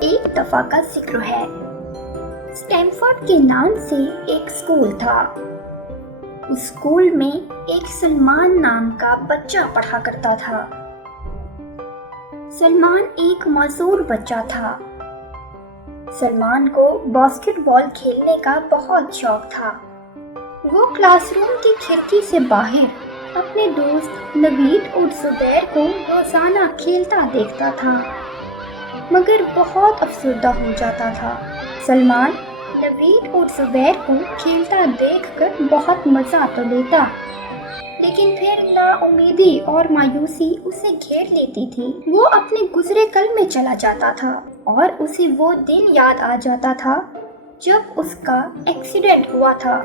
ایک دفعہ کا ذکر ہے، اسٹینفورڈ کے نام سے ایک اسکول تھا۔ اس اسکول میں ایک سلمان نام کا بچہ پڑھا کرتا تھا۔ سلمان ایک معذور بچہ تھا۔ سلمان کو باسکٹ بال کھیلنے کا بہت شوق تھا۔ وہ کلاس روم کی کھڑکی سے باہر اپنے دوست نوید اور زبیر کو روزانہ کھیلتا دیکھتا تھا، مگر بہت افسردہ ہو جاتا تھا۔ سلمان نوید اور زبیر کو کھیلتا دیکھ کر بہت مزہ تو لیتا، لیکن پھر نا امیدی اور مایوسی اسے گھیر لیتی تھی۔ وہ اپنے گزرے کل میں چلا جاتا تھا اور اسے وہ دن یاد آ جاتا تھا جب اس کا ایکسیڈنٹ ہوا تھا،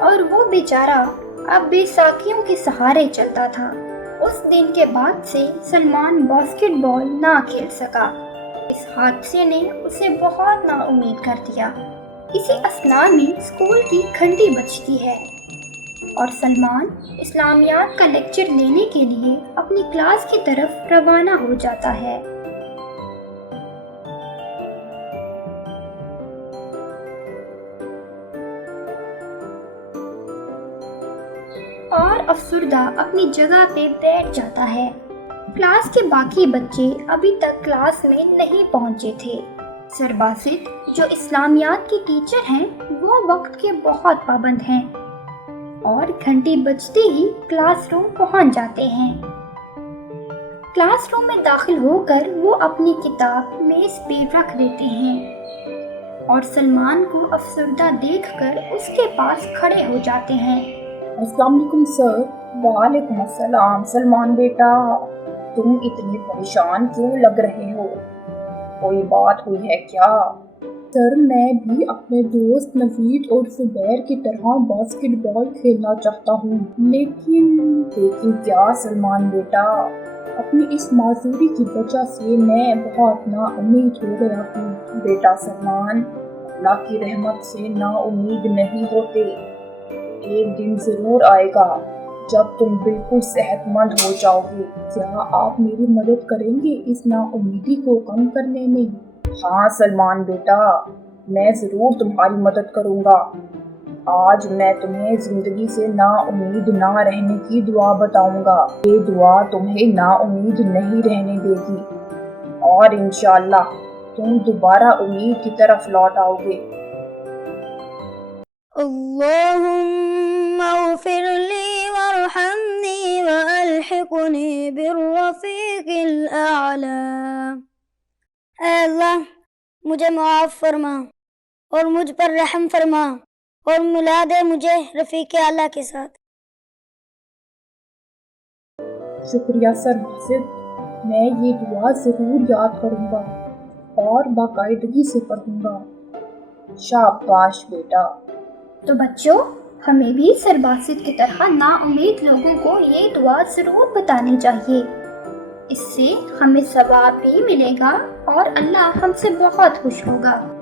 اور وہ بیچارہ اب بے ساکھیوں کے سہارے چلتا تھا۔ اس دن کے بعد سے سلمان باسکٹ بال نہ کھیل سکا۔ اس حادثے نے اسے بہت نا امید کر دیا۔ اسی اثناء میں اسکول کی گھنٹی بجتی ہے اور سلمان اسلامیات کا لیکچر لینے کے لیے اپنی کلاس کی طرف روانہ ہو جاتا ہے۔ اور افسردہ اپنی جگہ پہ بیٹھ جاتا ہے۔ کلاس کے باقی بچے ابھی تک کلاس میں نہیں پہنچے تھے۔ سرباسط جو اسلامیات کے ٹیچر ہیں وہ وقت کے بہت پابند ہیں اور گھنٹی بجتے ہی کلاس روم پہنچ جاتے ہیں۔ کلاس روم میں داخل ہو کر وہ اپنی کتاب میز پہ رکھ دیتے ہیں اور سلمان کو افسردہ دیکھ کر اس کے پاس کھڑے ہو جاتے ہیں۔ السلام علیکم سر۔ وعلیکم السلام سلمان بیٹا، تم اتنے پریشان کیوں لگ رہے ہو؟ کوئی بات ہوئی ہے کیا؟ سر میں بھی اپنے دوست نوید اور زبیر کی طرح باسکٹ بال کھیلنا چاہتا ہوں، لیکن کیا سلمان بیٹا؟ اپنی اس معذوری کی وجہ سے میں بہت نا امید ہو گیا ہوں۔ بیٹا سلمان، اللہ کی رحمت سے نا امید نہیں ہوتے۔ ایک دن ضرور آئے گا جب تم بالکل صحت مند ہو جاؤ گے۔ کیا آپ میری مدد کریں گے اس نا امیدی کو کم کرنے میں؟ ہاں سلمان بیٹا، میں ضرور تمہاری مدد کروں گا۔ آج میں تمہیں زندگی سے نا امید نہ رہنے کی دعا بتاؤں گا۔ یہ دعا تمہیں نا امید نہیں رہنے دے گی اور انشاءاللہ تم دوبارہ امید کی طرف لوٹ آؤ گے۔ اللهم اغفر لي وارحمني والحقني بالرفيق الاعلى۔ اے اللہ مجھے معاف فرما اور مجھ پر رحم فرما اور ملا دے مجھے رفیق اعلیٰ کے ساتھ۔ شکریہ سر باسط، میں یہ دعا ضرور یاد کروں گا اور باقاعدگی سے پڑھوں گا۔ شاباش بیٹا۔ تو بچوں، ہمیں بھی سرباسط کی طرح نا امید لوگوں کو یہ دعا ضرور بتانی چاہیے۔ اس سے ہمیں ثواب بھی ملے گا اور اللہ ہم سے بہت خوش ہوگا۔